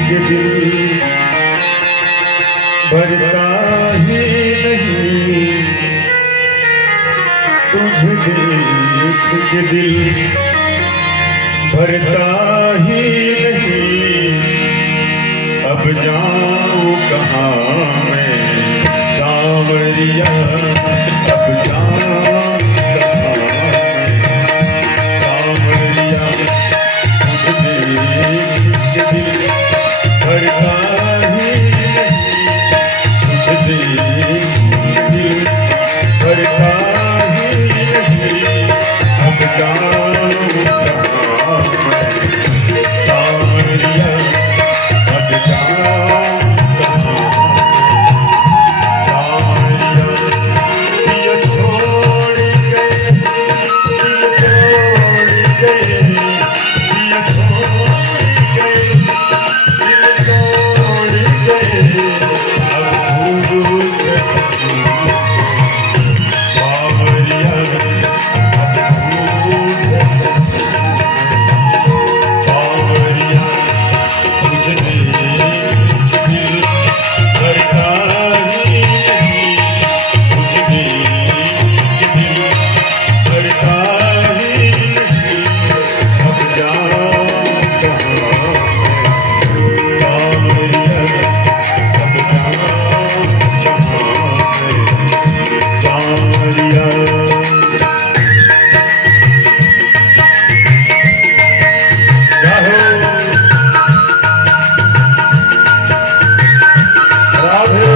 के दिल भरता ही नहीं, तुझे देख के दिल भरता ही नहीं। अब जाऊं कहाँ मैं सांवरिया, अब जाऊं कहाँ मैं सांवरिया। तुझे देख के दिल भरता ही नहीं, तुझे देख के दिल भरता ही नहीं। अब जाऊं कहाँ मैं सांवरिया, अब जाऊं कहाँ सांवरिया। ये छोड़ गए, ये छोड़ गए, ये छोड़ गए, ये छोड़ गए। अब भूल सांवरिया, अब भूल सांवरिया। तुझे देख के दिल भरता ही नहीं, तुझे देख के दिल भरता ही नहीं। अब जाऊं कहाँ मैं सांवरिया, अब जाऊं कहाँ मैं सांवरिया। Radhe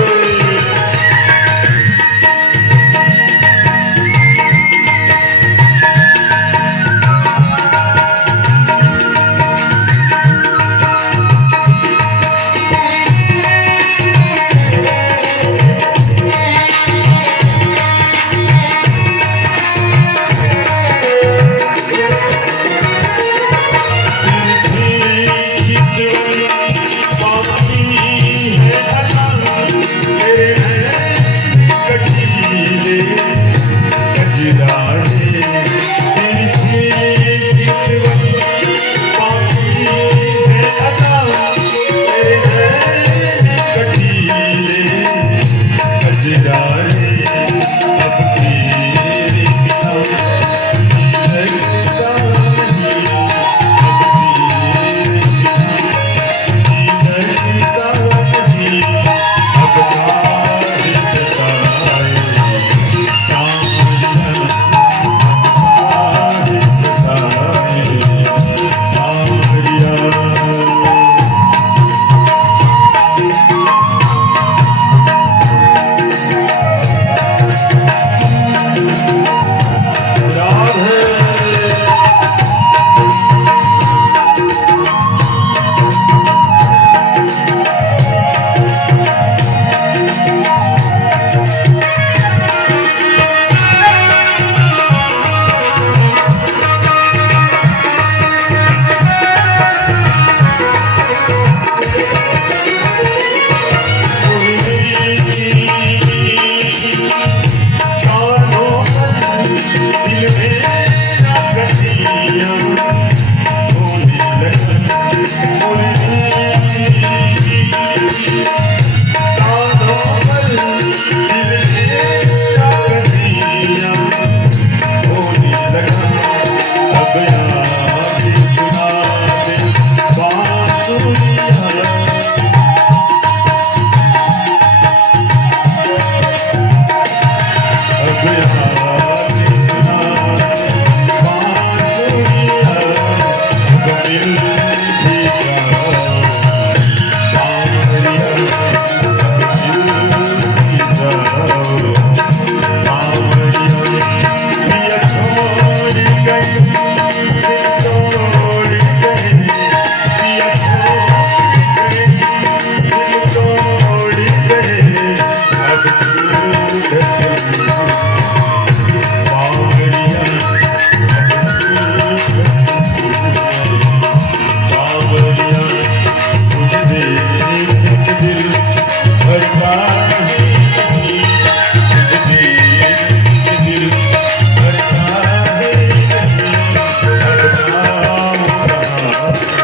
Thank you.